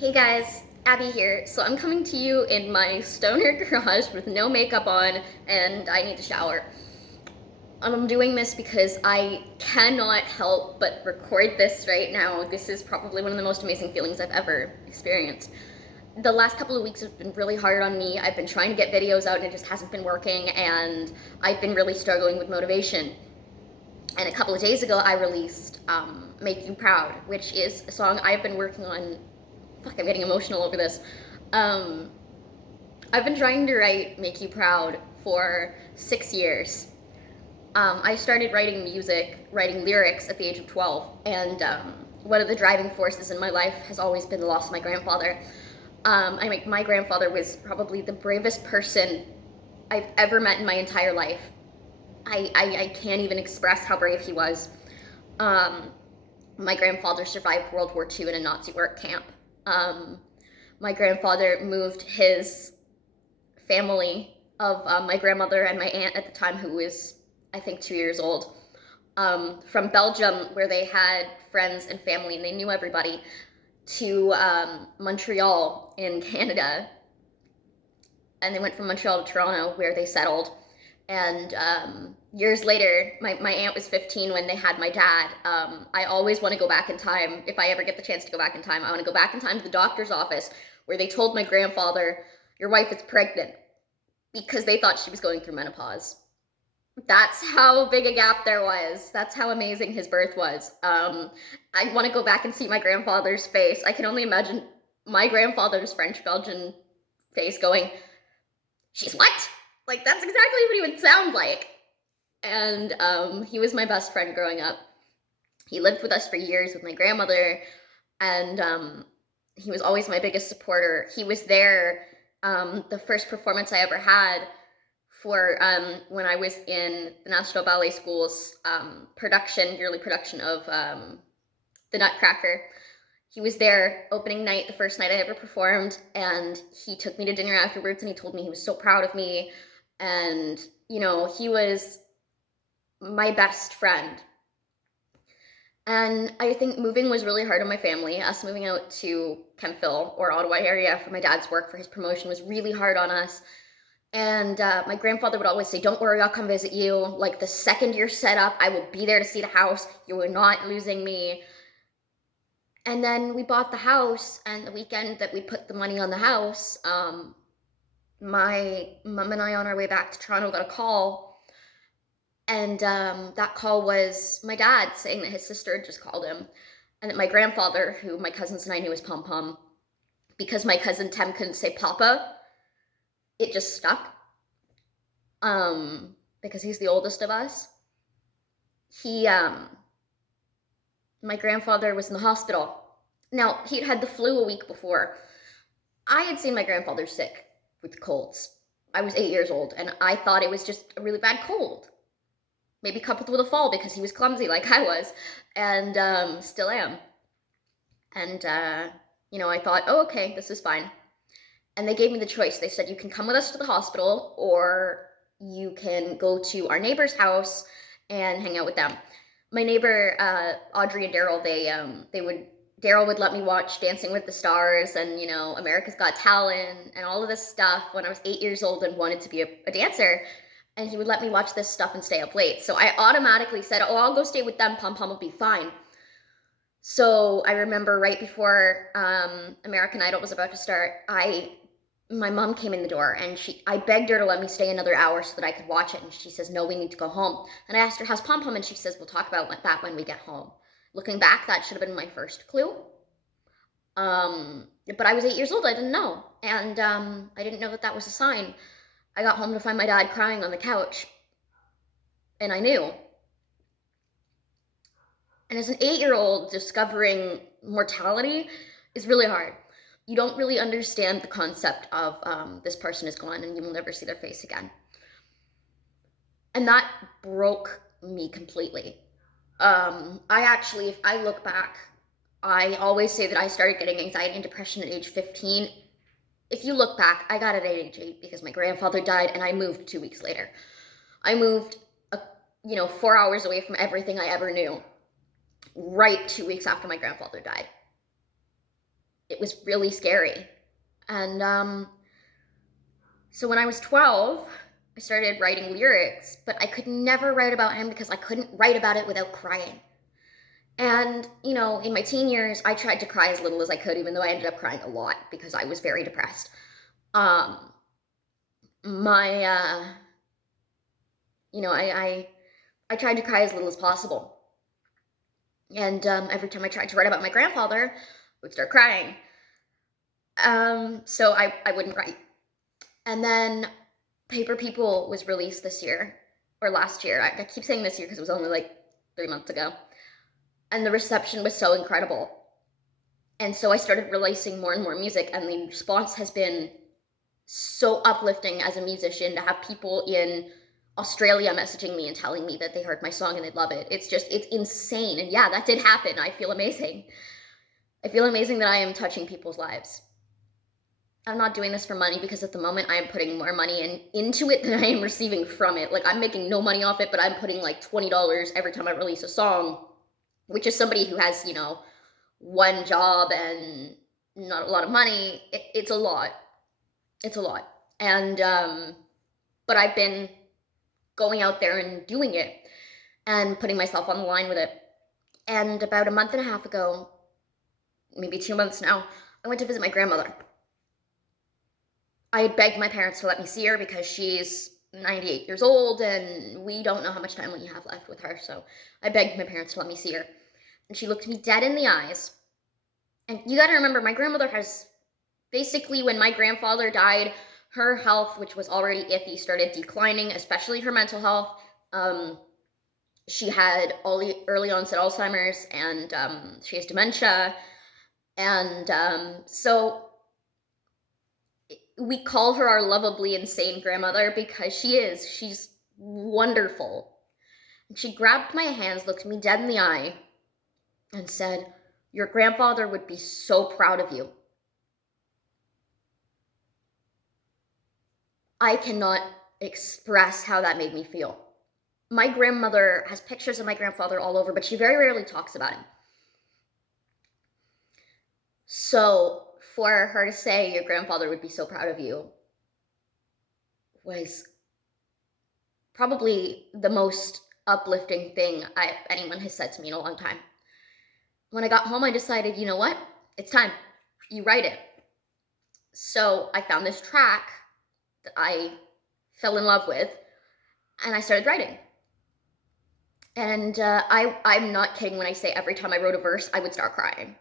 Hey guys, Abby here. So I'm coming to you in my stoner garage with no makeup on and I need to shower. I'm doing this because I cannot help but record this right now. This is probably one of the most amazing feelings I've ever experienced. The last couple of weeks have been really hard on me. I've been trying to get videos out and it just hasn't been working, and I've been really struggling with motivation. And a couple of days ago, I released Make You Proud, which is a song I've been working on. Fuck, I'm getting emotional over this. Um, I've been trying to write Make You Proud for 6 years. I started writing music, writing lyrics at the age of 12, and one of the driving forces in my life has always been the loss of my grandfather. My grandfather was probably the bravest person I've ever met in my entire life. I can't even express how brave he was. Um, my grandfather survived World War II in a Nazi work camp. Um, my grandfather moved his family of my grandmother and my aunt at the time, who was, I think, 2 years old, from Belgium, where they had friends and family and they knew everybody, to Montreal in Canada. And they went from Montreal to Toronto, where they settled. And years later, my aunt was 15 when they had my dad. I always want to go back in time. If I ever get the chance to go back in time, I want to go back in time to the doctor's office where they told my grandfather, "Your wife is pregnant," because they thought she was going through menopause. That's how big a gap there was. That's how amazing his birth was. I want to go back and see my grandfather's face. I can only imagine my grandfather's French Belgian face going, "She's what?" Like, that's exactly what he would sound like. And he was my best friend growing up. He lived with us for years with my grandmother, and he was always my biggest supporter. He was there the first performance I ever had for when I was in the National Ballet School's yearly production of The Nutcracker. He was there opening night, the first night I ever performed, and he took me to dinner afterwards and he told me he was so proud of me. And, he was my best friend. And I think moving was really hard on my family. Us moving out to Kemptville or Ottawa area for my dad's work for his promotion was really hard on us. And my grandfather would always say, "Don't worry, I'll come visit you. Like, the second you're set up, I will be there to see the house. You are not losing me." And then we bought the house, and the weekend that we put the money on the house, my mom and I, on our way back to Toronto, got a call. And that call was my dad saying that his sister had just called him, and that my grandfather, who my cousins and I knew as Pom Pom, because my cousin Tem couldn't say Papa, it just stuck. Because he's the oldest of us. He, my grandfather was in the hospital. Now, he'd had the flu a week before. I had seen my grandfather sick with colds. I was 8 years old, and I thought it was just a really bad cold. Maybe coupled with a fall because he was clumsy like I was, and still am. And, I thought, oh, okay, this is fine. And they gave me the choice. They said, "You can come with us to the hospital, or you can go to our neighbor's house and hang out with them." My neighbor, Audrey and Daryl, Daryl would let me watch Dancing with the Stars and, America's Got Talent and all of this stuff when I was 8 years old and wanted to be a dancer. And he would let me watch this stuff and stay up late. So I automatically said, "Oh, I'll go stay with them. Pom Pom will be fine." So I remember right before American Idol was about to start, my mom came in the door and I begged her to let me stay another hour so that I could watch it. And she says, "No, we need to go home." And I asked her, "How's Pom Pom?" And she says, "We'll talk about that when we get home." Looking back, that should have been my first clue. But I was 8 years old. I didn't know. And I didn't know that that was a sign. I got home to find my dad crying on the couch. And I knew. And as an 8-year-old, discovering mortality is really hard. You don't really understand the concept of this person is gone and you will never see their face again. And that broke me completely. If I look back, I always say that I started getting anxiety and depression at age 15. If you look back, I got it at age 8 because my grandfather died and I moved 2 weeks later. I moved, 4 hours away from everything I ever knew, right 2 weeks after my grandfather died. it was really scary. And so when I was 12, I started writing lyrics, but I could never write about him because I couldn't write about it without crying. And, you know, in my teen years, I tried to cry as little as I could, even though I ended up crying a lot because I was very depressed. Um, my, you know, I tried to cry as little as possible. And every time I tried to write about my grandfather, I would start crying. So I wouldn't write. And then Paper People was released this year, or last year. I keep saying this year because it was only like 3 months ago. And the reception was so incredible. And so I started releasing more and more music, and the response has been so uplifting as a musician to have people in Australia messaging me and telling me that they heard my song and they love it. It's insane. And yeah, that did happen. I feel amazing. I feel amazing that I am touching people's lives. I'm not doing this for money because at the moment I am putting more money into it than I am receiving from it. Like, I'm making no money off it, but I'm putting like $20 every time I release a song, which is somebody who has, you know, one job and not a lot of money. It's a lot. It's a lot. And, but I've been going out there and doing it and putting myself on the line with it. And about a month and a half ago, maybe 2 months now, I went to visit my grandmother. I had begged my parents to let me see her because she's 98 years old and we don't know how much time we have left with her. So I begged my parents to let me see her. And she looked me dead in the eyes. And you gotta remember, my grandmother has basically, when my grandfather died, her health, which was already iffy, started declining, especially her mental health. She had early onset Alzheimer's, and she has dementia. And so we call her our lovably insane grandmother because she is. She's wonderful. And she grabbed my hands, looked me dead in the eye, and said, "Your grandfather would be so proud of you." I cannot express how that made me feel. My grandmother has pictures of my grandfather all over, but she very rarely talks about him. So for her to say, "Your grandfather would be so proud of you," was probably the most uplifting thing anyone has said to me in a long time. When I got home, I decided, you know what? It's time. You write it. So I found this track that I fell in love with, and I started writing. And I'm not kidding when I say every time I wrote a verse, I would start crying.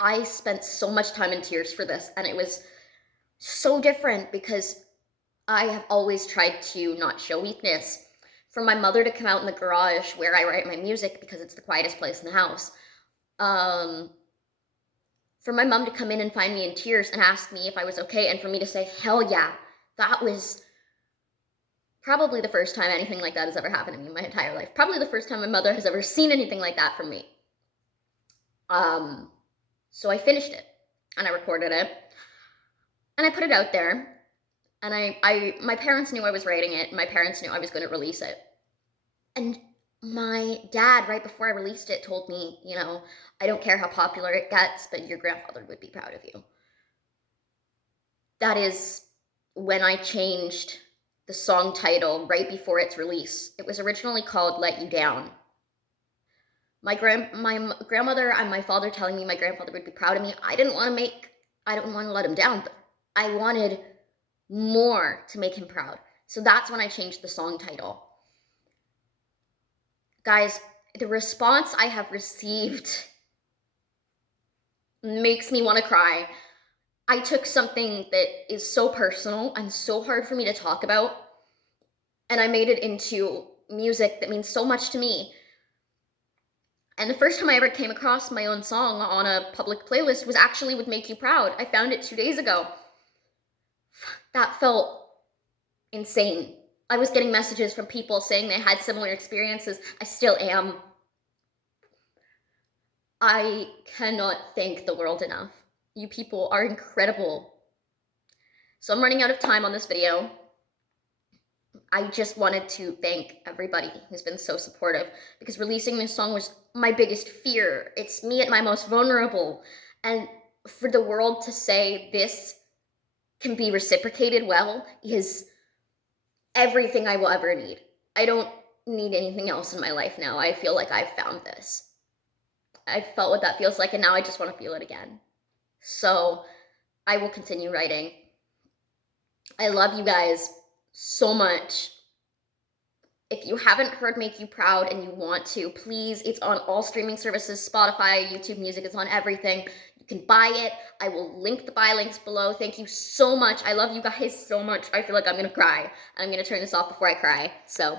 I spent so much time in tears for this, and it was so different because I have always tried to not show weakness. For my mother to come out in the garage where I write my music because it's the quietest place in the house, for my mom to come in and find me in tears and ask me if I was okay, and for me to say, hell yeah, that was probably the first time anything like that has ever happened to me in my entire life. Probably the first time my mother has ever seen anything like that from me. So I finished it, and I recorded it, and I put it out there, and my parents knew I was writing it, and my parents knew I was going to release it. And my dad, right before I released it, told me, you know, "I don't care how popular it gets, but your grandfather would be proud of you." That is when I changed the song title right before its release. It was originally called "Let You Down." My grandmother and my father telling me my grandfather would be proud of me, I didn't want to let him down, but I wanted more to make him proud. So that's when I changed the song title. Guys, the response I have received makes me want to cry. I took something that is so personal and so hard for me to talk about, and I made it into music that means so much to me. And the first time I ever came across my own song on a public playlist was actually with "Make You Proud." I found it 2 days ago. That felt insane. I was getting messages from people saying they had similar experiences. I still am. I cannot thank the world enough. You people are incredible. So I'm running out of time on this video. I just wanted to thank everybody who's been so supportive, because releasing this song was my biggest fear. It's me at my most vulnerable, and for the world to say this can be reciprocated well is everything I will ever need. I don't need anything else in my life now. I feel like I've found this. I've felt what that feels like, and now I just want to feel it again. So I will continue writing. I love you guys so much. If you haven't heard Make You Proud and you want to, please, it's on all streaming services, Spotify, YouTube Music, it's on everything. You can buy it. I will link the buy links below. Thank you so much. I love you guys so much. I feel like I'm going to cry. I'm going to turn this off before I cry. So